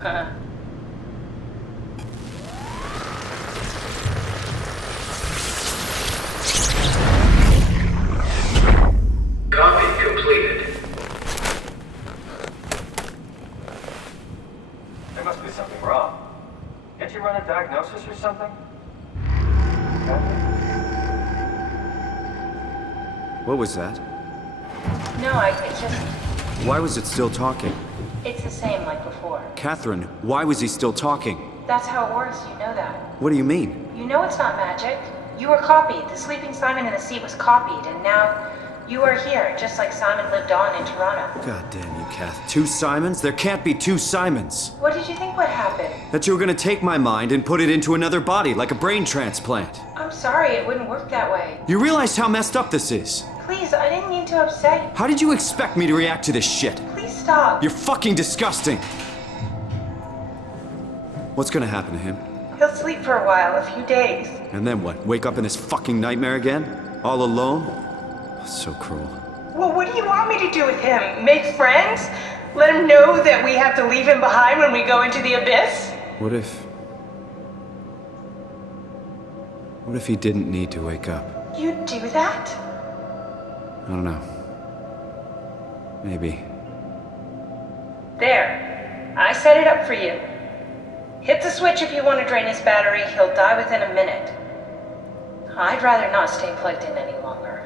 Uh, Copy completed. There must be something wrong. Can't you run a diagnosis or something? What was that? no, it's just, Why was it still talking? it's the same like before. Catherine, why was he still talking? That's how it works, you know that. What do you mean? You know it's not magic. You were copied. The sleeping Simon in the seat was copied, and now you are here, just like Simon lived on in Toronto. God damn you, Kath. 2 Simons? There can't be 2 Simons. What did you think would happen? That you were gonna take my mind and put it into another body, like a brain transplant. I'm sorry, it wouldn't work that way. You realize how messed up this is? Please, I didn't mean to upset you. How did you expect me to react to this shit? Please stop. You're fucking disgusting. What's gonna happen to him? He'll sleep for a while, a few days. And then what? Wake up in this fucking nightmare again? All alone? So cruel. Well, what do you want me to do with him? Make friends? Let him know that we have to leave him behind when we go into the abyss? What if he didn't need to wake up? You'd do that? I don't know. Maybe. There. I set it up for you. Hit the switch if you want to drain his battery. He'll die within a minute. I'd rather not stay plugged in any longer.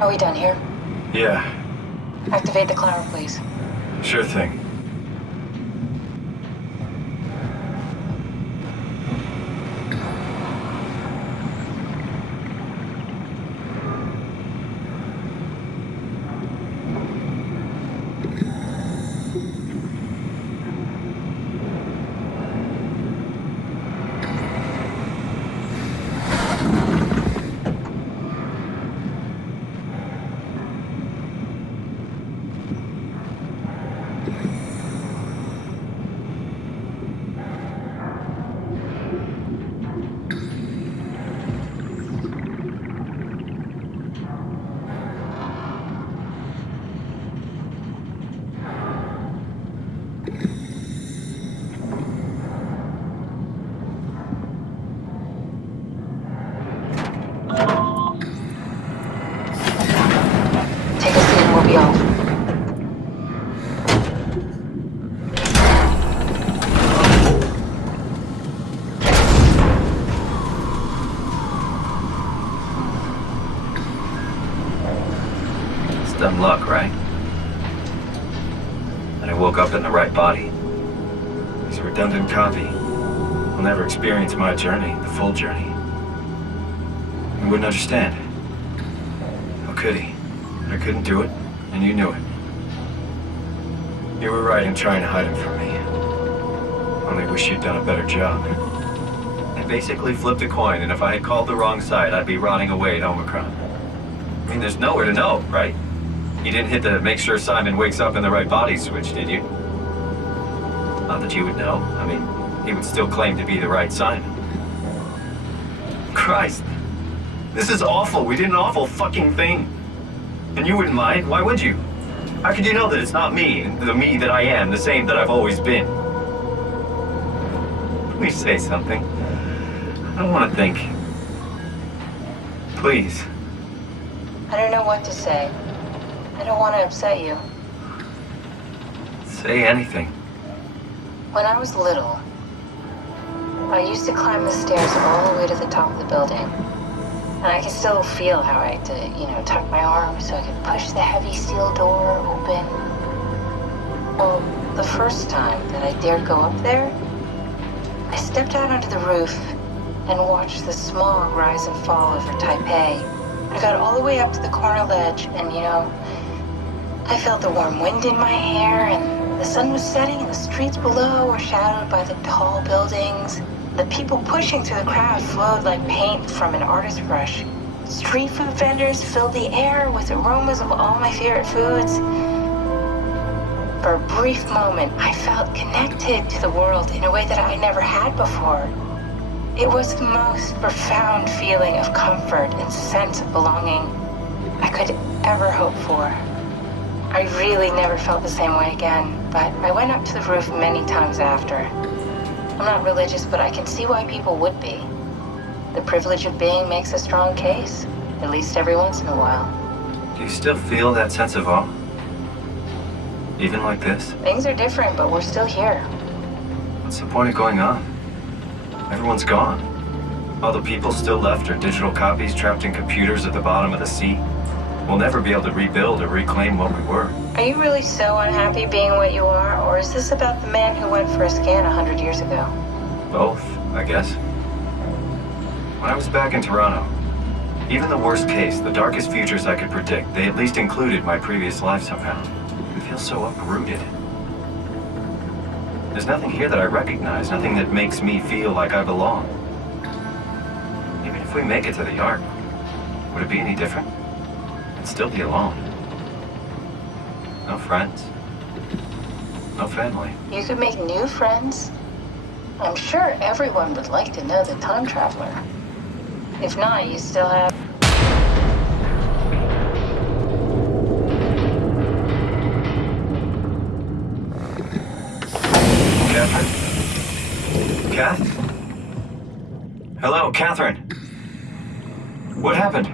Are we done here? Yeah, Activate the climber, please. sure thing. Take a seat and we'll be off. woke up in the right body. He's a redundant copy. He'll never experience my journey, the full journey. He wouldn't understand. How could he? I couldn't do it, and you knew it. You were right in trying to hide him from me. Only wish you'd done a better job. I basically flipped a coin, and if I had called the wrong side, I'd be rotting away at Omicron. I mean, there's nowhere to know, right? You didn't hit the make sure Simon wakes up in the right body switch, did you? Not that you would know. I mean, he would still claim to be the right Simon. Christ. This is awful. We did an awful fucking thing. And you wouldn't mind? Why would you? How could you know that it's not me, the me that I am, the same that I've always been? Please say something. I don't want to think. Please. I don't know what to say. I don't want to upset you. Say anything. When I was little, I used to climb the stairs all the way to the top of the building. And I can still feel how I had to, tuck my arm so I could push the heavy steel door open. Well, the first time that I dared go up there, I stepped out onto the roof and watched the smog rise and fall over Taipei. I got all the way up to the corner ledge and, I felt the warm wind in my hair and the sun was setting and the streets below were shadowed by the tall buildings. The people pushing through the crowd flowed like paint from an artist's brush. Street food vendors filled the air with aromas of all my favorite foods. For a brief moment, I felt connected to the world in a way that I never had before. It was the most profound feeling of comfort and sense of belonging I could ever hope for. I really never felt the same way again, but I went up to the roof many times after. I'm not religious, but I can see why people would be. The privilege of being makes a strong case, at least every once in a while. Do you still feel that sense of awe? Even like this? Things are different, but we're still here. What's the point of going on? Everyone's gone. All the people still left are digital copies trapped in computers at the bottom of the sea. We'll never be able to rebuild or reclaim what we were. Are you really so unhappy being what you are, or is this about the man who went for a scan 100 years ago? Both, I guess. When I was back in Toronto, even the worst case, the darkest futures I could predict, they at least included my previous life somehow. I feel so uprooted. There's nothing here that I recognize, nothing that makes me feel like I belong. Even if we make it to the Ark, would it be any different? I'd still be alone. No friends. No family. You could make new friends. I'm sure everyone would like to know the time traveler. If not, you still have... Catherine? Kath? Hello, Catherine. What happened?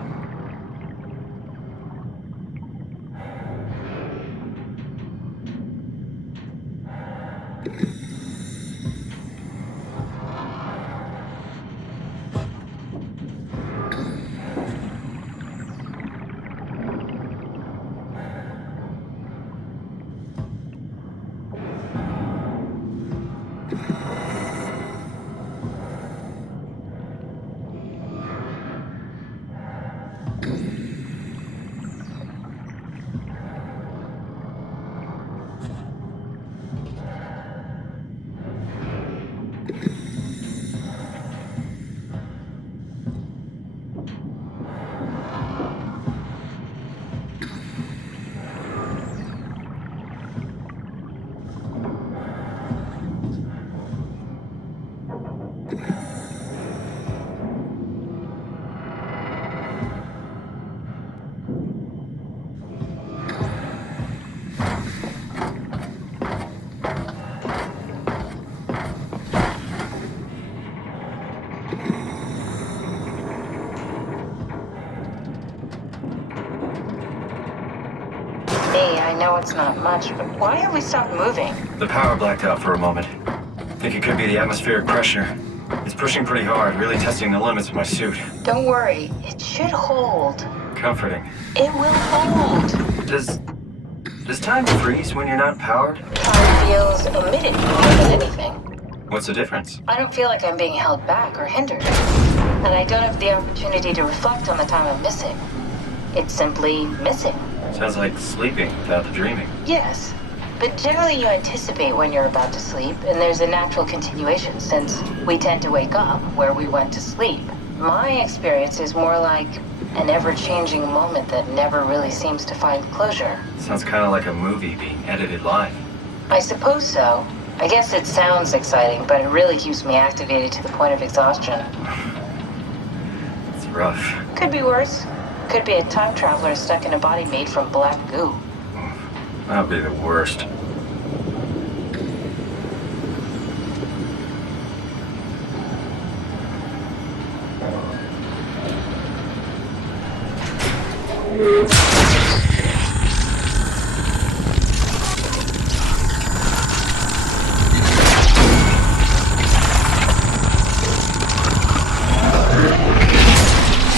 I know it's not much, but why have we stopped moving? The power blacked out for a moment. Think it could be the atmospheric pressure. It's pushing pretty hard, really testing the limits of my suit. Don't worry, it should hold. Comforting. It will hold. Does Does time freeze when you're not powered? Time feels omitted more than anything. What's the difference? I don't feel like I'm being held back or hindered. And I don't have the opportunity to reflect on the time I'm missing. It's simply missing. Sounds like sleeping without the dreaming. Yes, but generally you anticipate when you're about to sleep, and there's a natural continuation since we tend to wake up where we went to sleep. My experience is more like an ever-changing moment that never really seems to find closure. Sounds kind of like a movie being edited live. I suppose so. I guess it sounds exciting, but it really keeps me activated to the point of exhaustion. It's rough. Could be worse. Could be a time traveler stuck in a body made from black goo. That would be the worst.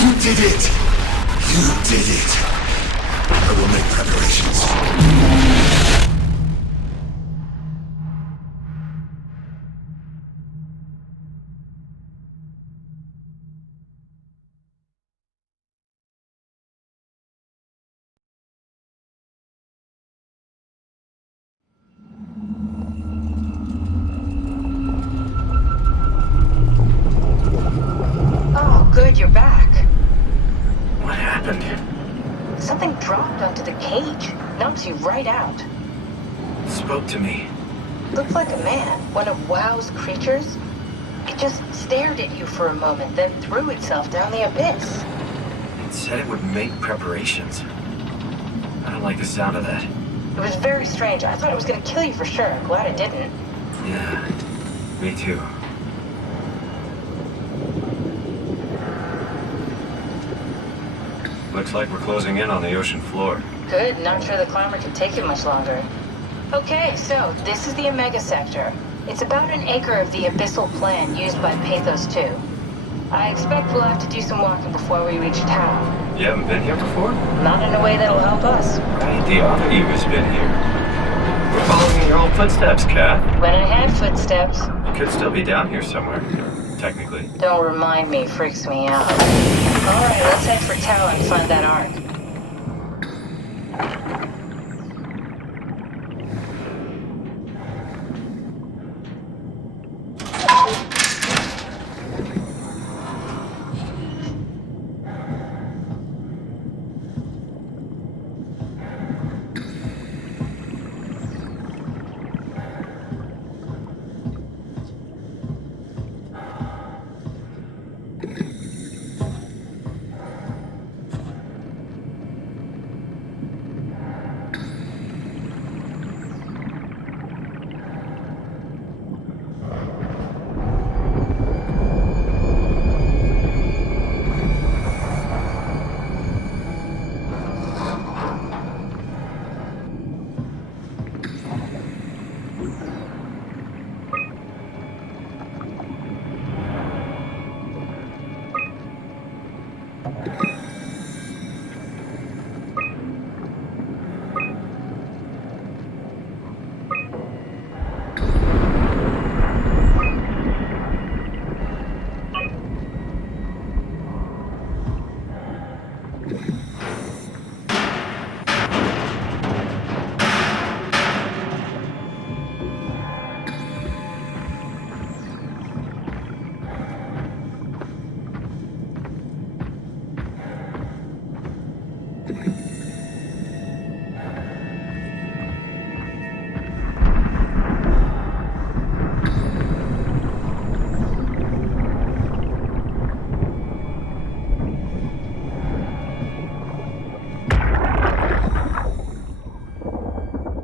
You did it! You did it! I will make preparations. Oh, good, you're back. What happened? Something dropped onto the cage. Knocks you right out. It spoke to me. Looked like a man, one of WoW's creatures. It just stared at you for a moment, then threw itself down the abyss. It said it would make preparations. I don't like the sound of that. It was very strange. I thought it was going to kill you for sure. I'm glad it didn't. Yeah, me too. Looks like we're closing in on the ocean floor. Good, not sure the climber could take it much longer. Okay, so this is the Omega Sector. It's about an acre of the abyssal plan used by Pathos 2. I expect we'll have to do some walking before we reach town. You haven't been here before? Not in a way that'll help us. Right, the other you has been here. We're following in your old footsteps, Kat. When I had footsteps, You could still be down here somewhere, technically. don't remind me, freaks me out. Alright, let's head for Tau and find that ark.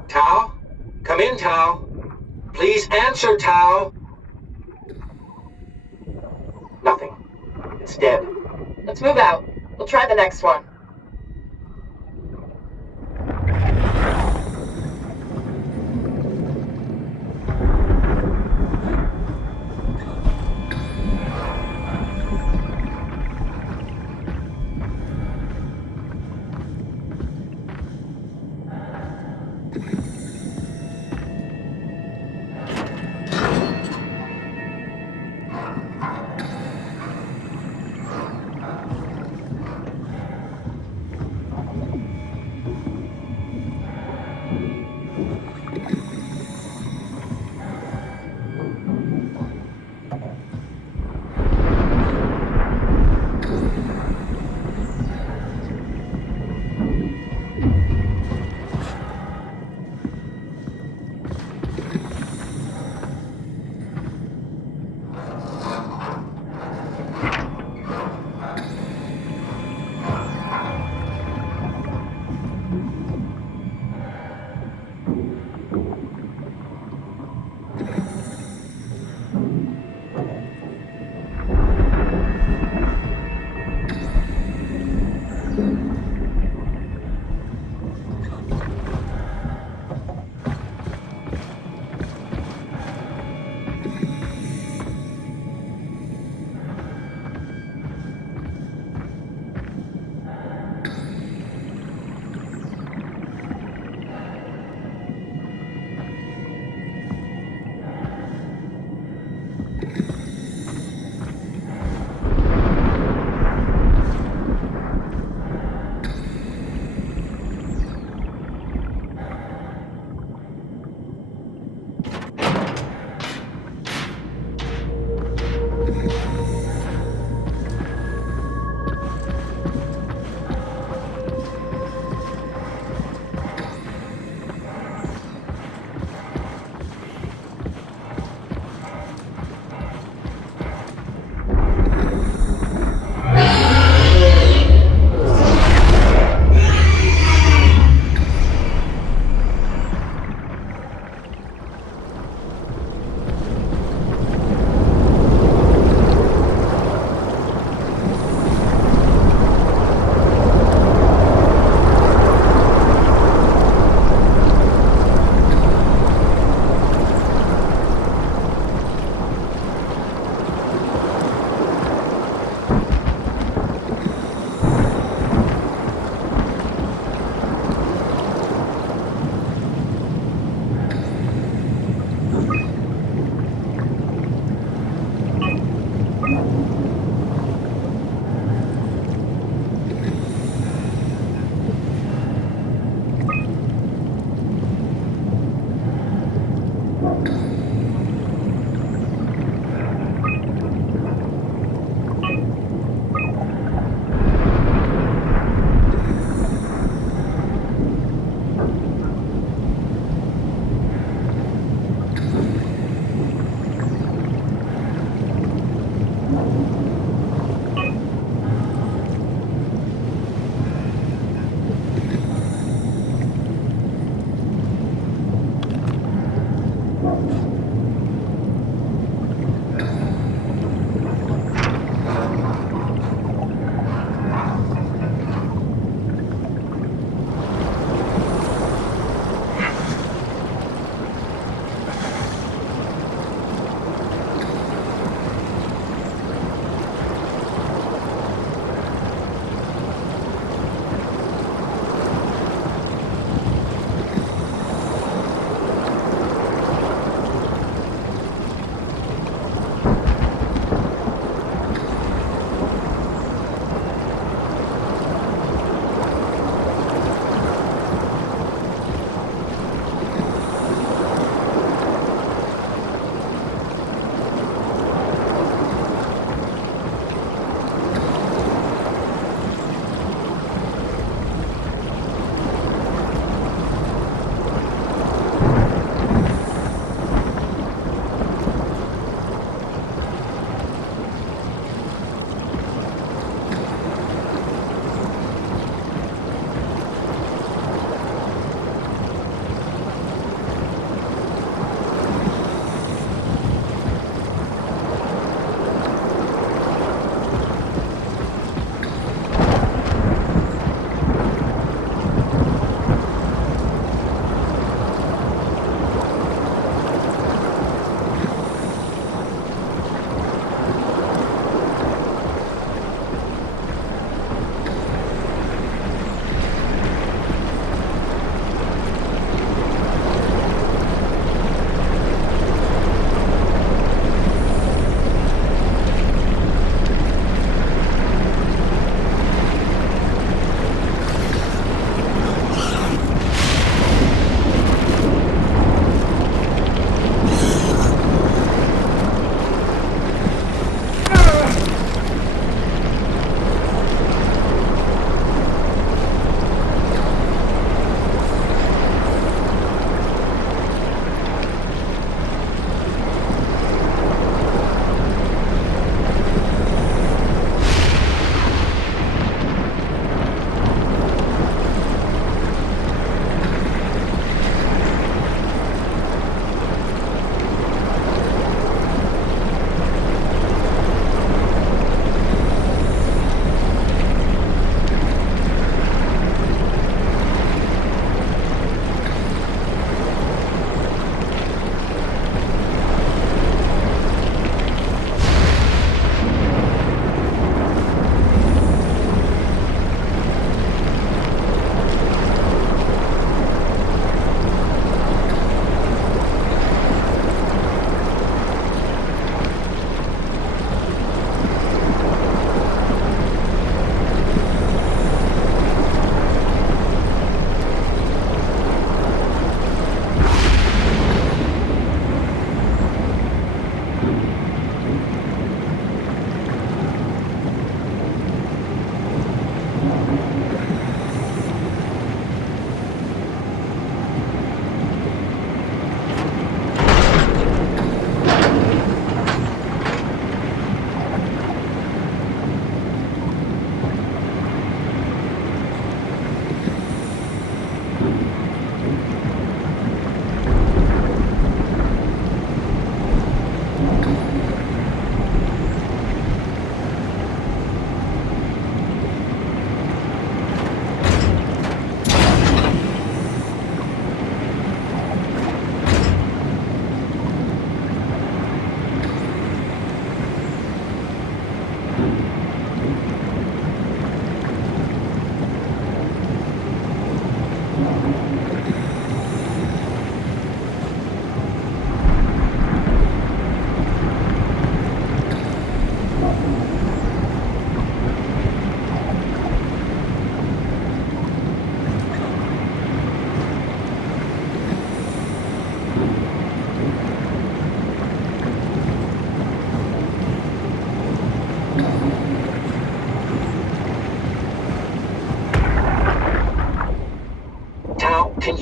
Tao? Come in, Tao. Please answer, Tao. Nothing. It's dead. Let's move out. We'll try the next one.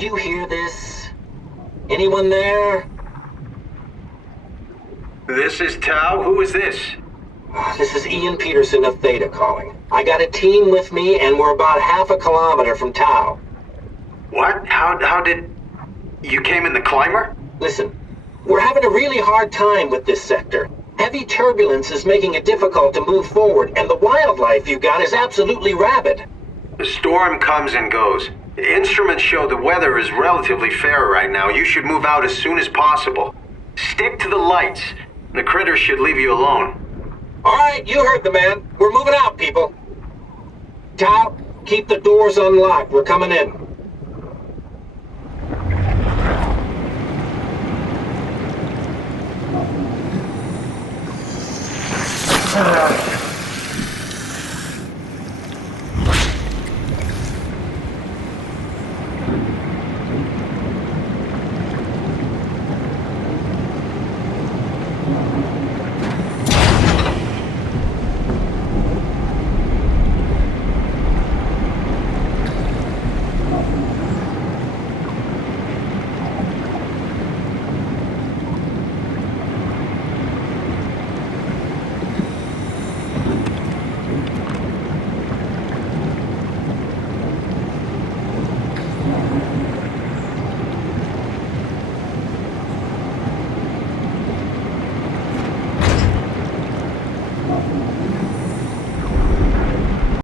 you hear this? Anyone there? This is Tau. Who is this? This is Ian Peterson of Theta calling. I got a team with me, and we're about half a kilometer from Tau. What? How did... You came in the climber? Listen, we're having a really hard time with this sector. Heavy turbulence is making it difficult to move forward, and the wildlife you got is absolutely rabid. The storm comes and goes. Instruments show the weather is relatively fair right now. You should move out as soon as possible. Stick to the lights. The critters should leave you alone. All right, you heard the man. We're moving out, people. Tau, keep the doors unlocked. We're coming in.